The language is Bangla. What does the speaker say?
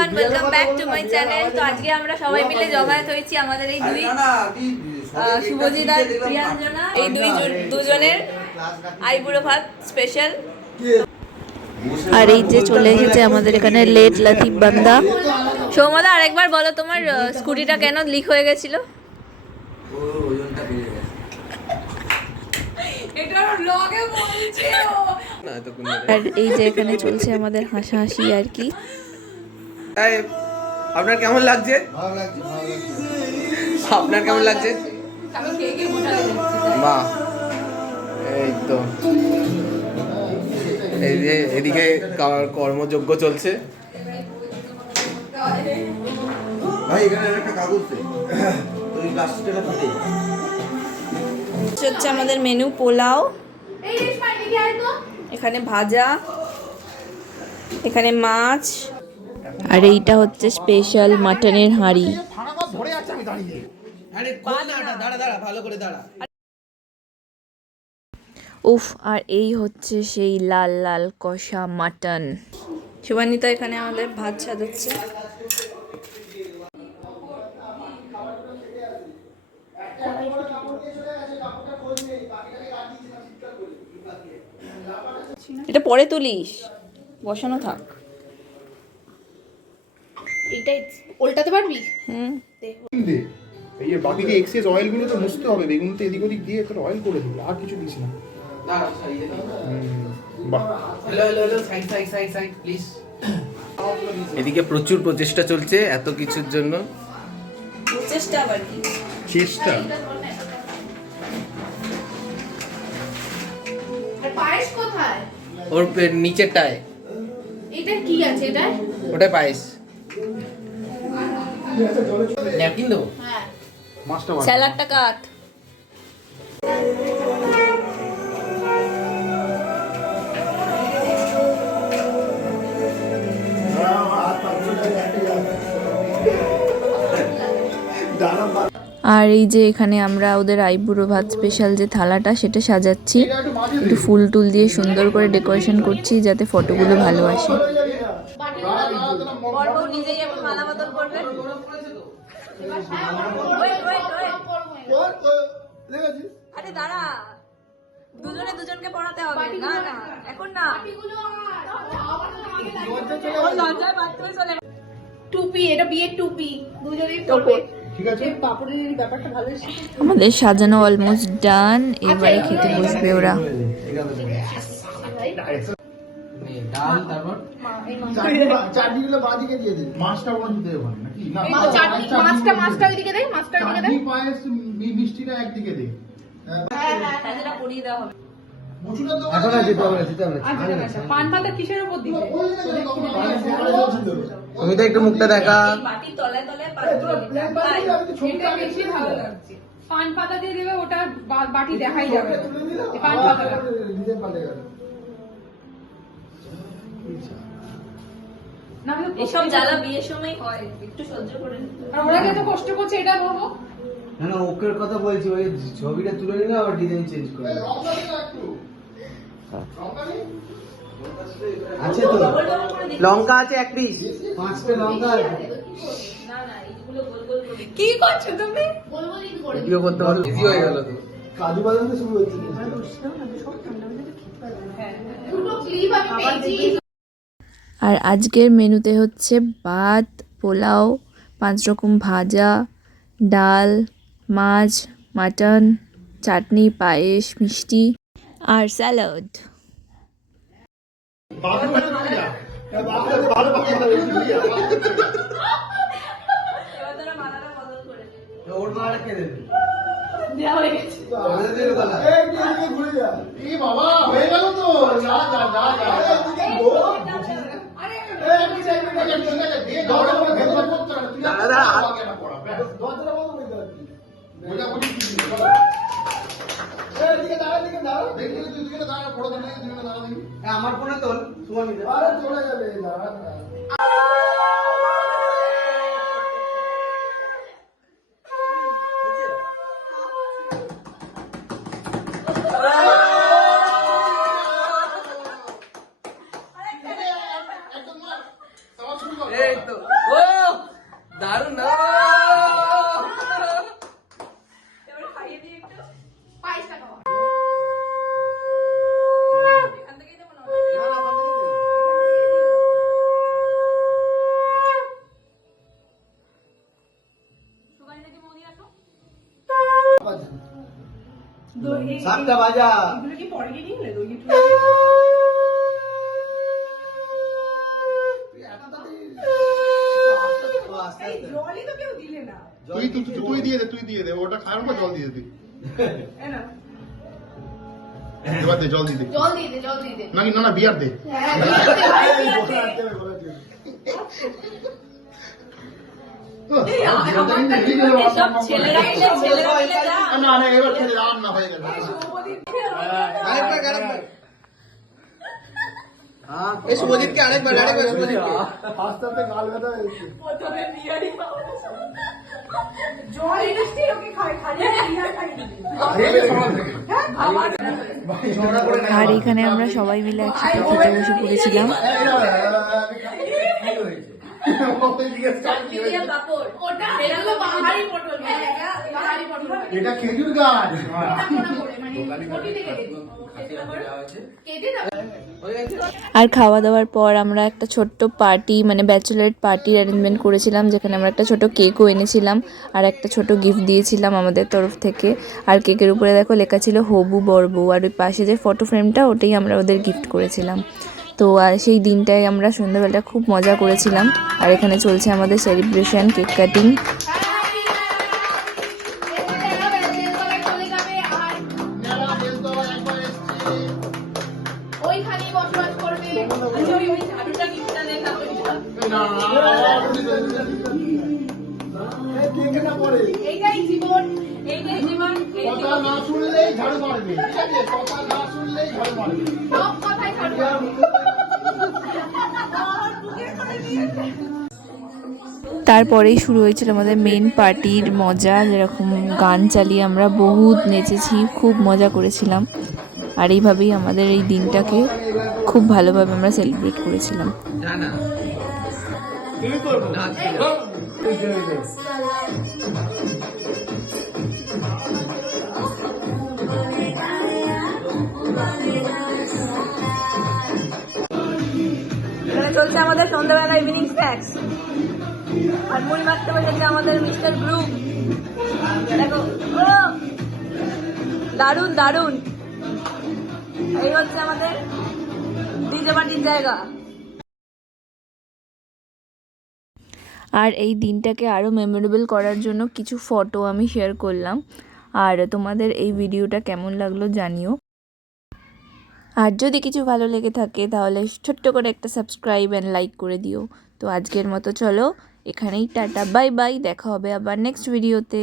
Everyone, welcome back to my channel. তো আজকে আমরা সবাই মিলে জমায়েত হয়েছি আমাদের এই দুই শুভজিৎ আর প্রিয়াঞ্জনা, এই দুজনের আইবুড়ো ভাত স্পেশাল। আর এই যে চলে এসেছে আমাদের এখানে লেট লাতিফ বান্দা। সৌমদা, আরেকবার বলো তোমার স্কুটিটা কেন লিক হয়ে গেছিল? আর এই যে এখানে চলছে আমাদের হাসাহাসি আর কি। আপনার কেমন লাগছে? আপনার কেমন লাগছে? বাহ, এই তো এই যে এদিকে কর্মযজ্ঞ চলছে। ভাই এখানে একটা কাগজ দে, তুই প্লাস্টিকটা ফেলে। হচ্ছে আমাদের মেনু পোলাও, এখানে ভাজা, এখানে মাছ, আর এইটা হচ্ছে স্পেশাল মাটনের হাঁড়ি। উফ, আর এই হচ্ছে সেই লাল লাল কষা মাটন। শুভান্বিতা এখানে আমাদের ভাত সাজাচ্ছে। এটা পরে তুলিস, বসানো থাক। এটাই উল্টাতে পারবি? এই যে বাকি যে এক্সেস অয়েলগুলো তো মুছতে হবে, বেগুনতে এদিক ওদিক দিয়ে তোর অয়েল করে দিবি, আর কিছু দিস না। এদিকে প্রচুর প্রচেষ্টা চলছে এত কিছুর জন্য। চেষ্টা আবার কি চেষ্টা। আর পায়েস কোথায়? ওর নিচেরটায়। এটা কি আছে এটা? ওটা পায়েস। ন্যাপকিন দেবো? হ্যাঁ, মাছটা স্যালাডটা কাট। আর এই যে এখানে আমরা ওদের আইবুড়ো ভাত স্পেশাল যে থালাটা সেটা সাজাচ্ছি, একটু ফুল টুল দিয়ে সুন্দর করে ডেকোরেশন করছি যাতে ফটোগুলো ভালো আসে। আরে দাঁড়া, দুজনে দুজনকে পড়াতে হবে। না না এখন না, টুপি, এটা বিয়ের টুপি, দুজনেই পরবে। ঠিক আছে, পাপড়ের ব্যাপারটা ভালো। আমাদের সাজানো অলমোস্ট ডান, এবারে খেতে বসবে ওরা। ডাল, তারপর চাটনিগুলো বাদিকে দিয়ে দিন। মাছটা ওখানে দিতে হবে নাকি? না, মাছটা ওইদিকে দে, মাছটা ওইদিকে দে। চাটনি পায়েস মিষ্টিটা একদিকে দে। সাজাটা পরিয়ে দেওয়া হবে। এখন আর দিতে হবে। পান পাতা কিসের উপর দিবে? তুমি তো একটু মুখটা দেখা। বাটির তলায় তলায় পাতগুলো দিতে হবে। এটা বেশি ভালো লাগছে। পান পাতা দিয়ে দেবে, ওটা বাটি দেখাই যাবে না। পান পাতাটা না হলে এসব জ্বালা বিয়ের সময় হয়, একটু সহ্য করে নিতে হবে। আর ওরা যত কষ্ট করছে এটা বলবো। না ওকের কথা বলছি, ওই ছবিটা তুলে নিলে আবার ডিজাইন চেঞ্জ করে আছে তো। লঙ্কা আছে এক পিস। 5টা লঙ্কা আছে। না না, এইগুলো গোল গোল করে। কি করছো তুমি? বলবো দিন করে ভিডিও করতে পারো, ইজি হয়ে গেল তো। কাজু বাদাম তো শুরু হচ্ছে। দুটো ক্লিপ আমি পেয়েছি। আর আজকের মেনুতে হচ্ছে ভাত, পোলাও, 5 রকম ভাজা, ডাল, মাছ, মাটন, চাটনি, পায়েস, মিষ্টি আর স্যালাড। ওর মারা কে দেবে? দেওয়া হয়ে গেছে। এই বাবা হয়ে গেল তো। যা যা যা যা। আমার ফোনে তোল, সুমামিতে চলে যাবে। এই তো সাতটা বাজা এগুলো কি পরে গিয়ে নিলে দই লিচু? এই জলই তো কেউ দিলে না। তুই দিয়ে দে ওটা খাওয়ার পর জল দিয়ে দে এ না। এবার দে জল দিয়ে দে জল দিয়ে দে নাকি না বিয়ার দে সব ছেলেরা মিলে যা না না এবার ছেড়ে রান না হয়ে গেল এই শুভজিৎকে আরেকবার শুভজিৎকে আস্তে আস্তে গাল ব্যথা হয়েছে প্রথমে বিয়ারি জল মিষ্টি ওকে খাই খালি বিয়ার খাই দিবি। আর এখানে আমরা সবাই মিলে একসাথে খেতে বসে পড়েছিলাম। এটা খেজুর গাছ আর খাওয়া দাওয়ার পর আমরা একটা ছোট্ট পার্টি মানে ব্যাচেলার পার্টির অ্যারেঞ্জমেন্ট করেছিলাম, যেখানে আমরা একটা ছোট কেকও এনেছিলাম আর একটা ছোট গিফট দিয়েছিলাম আমাদের তরফ থেকে। আর কেকের উপরে দেখো লেখা ছিল হবু বর বউ, আর ওই পাশে যে ফটো ফ্রেমটা ওটাই আমরা ওদের গিফট করেছিলাম। তো আর সেই দিনটায় আমরা সন্ধ্যাবেলাটা খুব মজা করেছিলাম। আর এখানে চলছে আমাদের সেলিব্রেশন, কেক কাটিং। এইটাই জীবন, এইটাই জীবন। কথা না শুনলেই ঝাড়ু মারবে ঠিক আছে কথা না শুনলেই ঝাড়ু মারবে সব কথাই ছাড়বো। তারপরেই শুরু হয়েছিল আমাদের মেন পার্টির মজা, যেরকম গান চালিয়ে আমরা বহুত নেচেছি, খুব মজা করেছিলাম। আর এইভাবেই আমাদের এই দিনটাকে খুব ভালোভাবে আমরা সেলিব্রেট করেছিলাম। এখানে চলছে আমাদের সন্ধ্যাবেলা ইভিনিং স্ন্যাক্স। আর মূল মাত্রা বসেছে আমাদের মিস্টার গ্রুপ। দেখো দারুণ দারুণ, এই হচ্ছে আমাদের ডিজে পার্টির জায়গা। আর এই দিনটাকে আরও মেমোরেবল করার জন্য কিছু ফটো আমি শেয়ার করলাম। আর তোমাদের এই ভিডিওটা কেমন লাগলো জানিও। আর যদি কিছু ভালো লেগে থাকে তাহলে ছোট্ট করে একটা সাবস্ক্রাইব অ্যান্ড লাইক করে দিও। তো আজকের মতো চলো এখানেই টাটা, বাই বাই, দেখা হবে আবার নেক্সট ভিডিওতে।